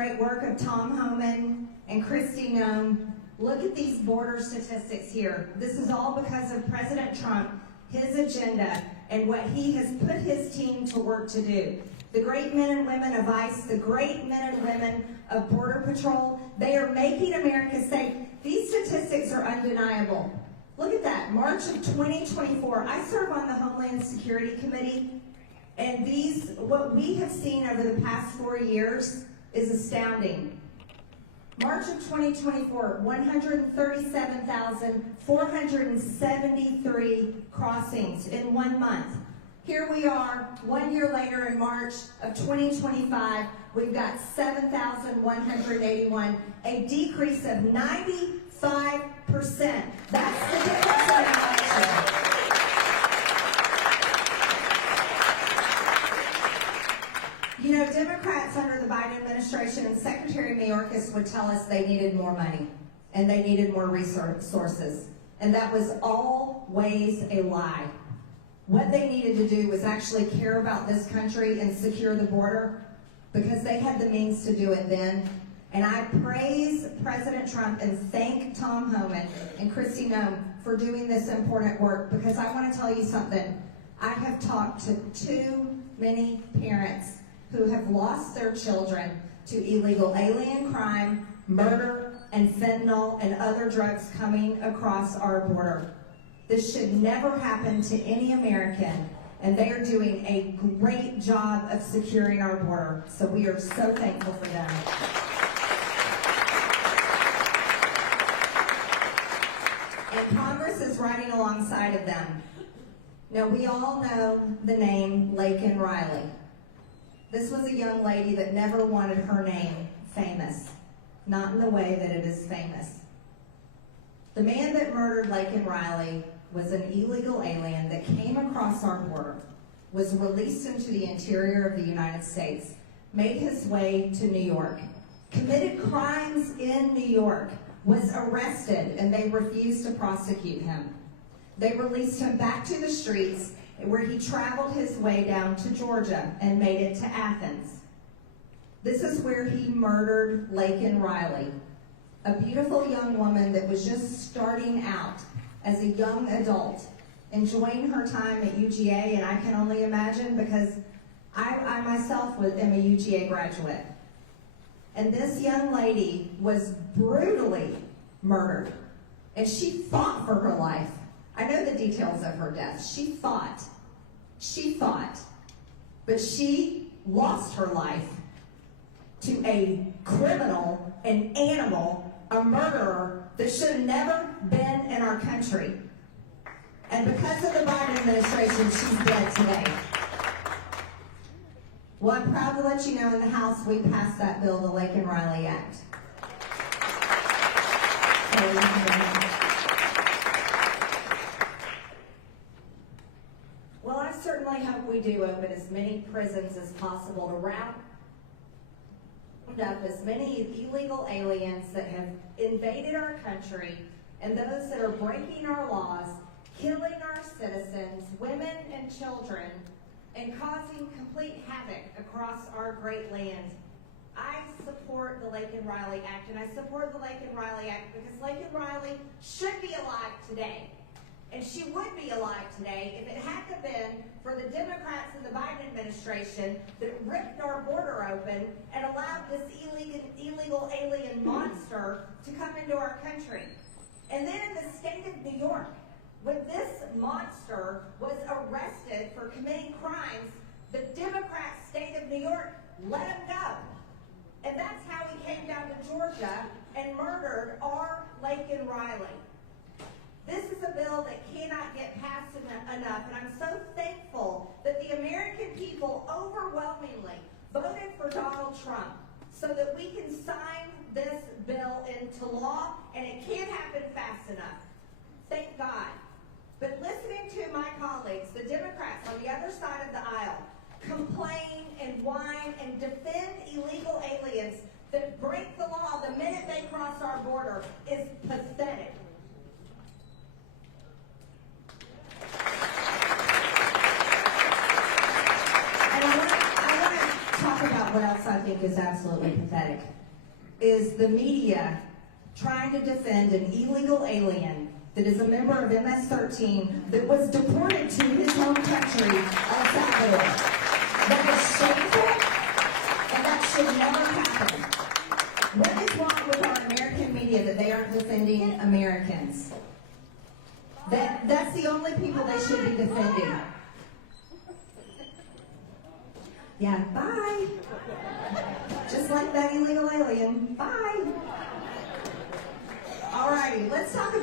great work of Tom Homan and Kristi Noem. Look at these border statistics here. This is all because of President Trump, his agenda, and what he has put his team to work to do. The great men and women of ICE, the great men and women of Border Patrol, they are making America safe. These statistics are undeniable. Look at that, March of 2024. I serve on the Homeland Security Committee, and what we have seen over the past 4 years is astounding. March of 2024, 137,473 crossings in 1 month. Here we are, 1 year later in March of 2025, we've got 7,181, a decrease of 95%. That's the difference in action. You know, Democrats under the Biden administration and Secretary Mayorkas would tell us they needed more money and they needed more resources. And that was always a lie. What they needed to do was actually care about this country and secure the border because they had the means to do it then. And I praise President Trump and thank Tom Homan and Kristi Noem for doing this important work because I want to tell you something. I have talked to too many parents who have lost their children to illegal alien crime, murder, and fentanyl and other drugs coming across our border. This should never happen to any American, and they are doing a great job of securing our border, so we are so thankful for them. And Congress is riding alongside of them. Now, we all know the name Laken Riley. This was a young lady that never wanted her name famous, not in the way that it is famous. The man that murdered Laken Riley was an illegal alien that came across our border, was released into the interior of the United States, made his way to New York, committed crimes in New York, was arrested, and they refused to prosecute him. They released him back to the streets where he traveled his way down to Georgia and made it to Athens. This is where he murdered Laken Riley, a beautiful young woman that was just starting out as a young adult, enjoying her time at UGA, and I can only imagine because I myself am a UGA graduate. And this young lady was brutally murdered, and she fought for her life. I know the details of her death. She fought, but she lost her life to a criminal, an animal, a murderer that should have never been in our country. And because of the Biden administration, she's dead today. Well, I'm proud to let you know in the House we passed that bill, the Laken Riley Act. Well, I certainly hope we do open as many prisons as possible to round up as many illegal aliens that have invaded our country and those that are breaking our laws, killing our citizens, women and children, and causing complete havoc across our great land. I support the Laken Riley Act, and I support the Laken Riley Act because Laken Riley should be alive today. And she would be alive today if it hadn't been for the Democrats and the Biden administration that ripped our border open and allowed this illegal alien monster to come into our country. And then in the state of New York, when this monster was arrested for committing crimes, the Democrat state of New York let him go. And that's how he came down to Georgia and murdered our Laken Riley. This is a bill that cannot get passed enough, and I'm so thankful that the American people overwhelmingly voted for Donald Trump so that we can sign this bill into law, and it can't happen fast enough. Thank God. But listening to my colleagues, the Democrats on the other side of the aisle, complain and whine and defend illegal aliens that break the law the minute they cross our border is pathetic. And I want to talk about what else I think think is absolutely pathetic is the media trying to defend an illegal alien that is a member of MS-13 that was deported to his home country, El Salvador. That is shameful, and that should never happen. What is wrong with our American media that they aren't defending Americans? That's the only people they should be defending. Yeah, bye. Just like that illegal alien. Bye. All righty, let's talk about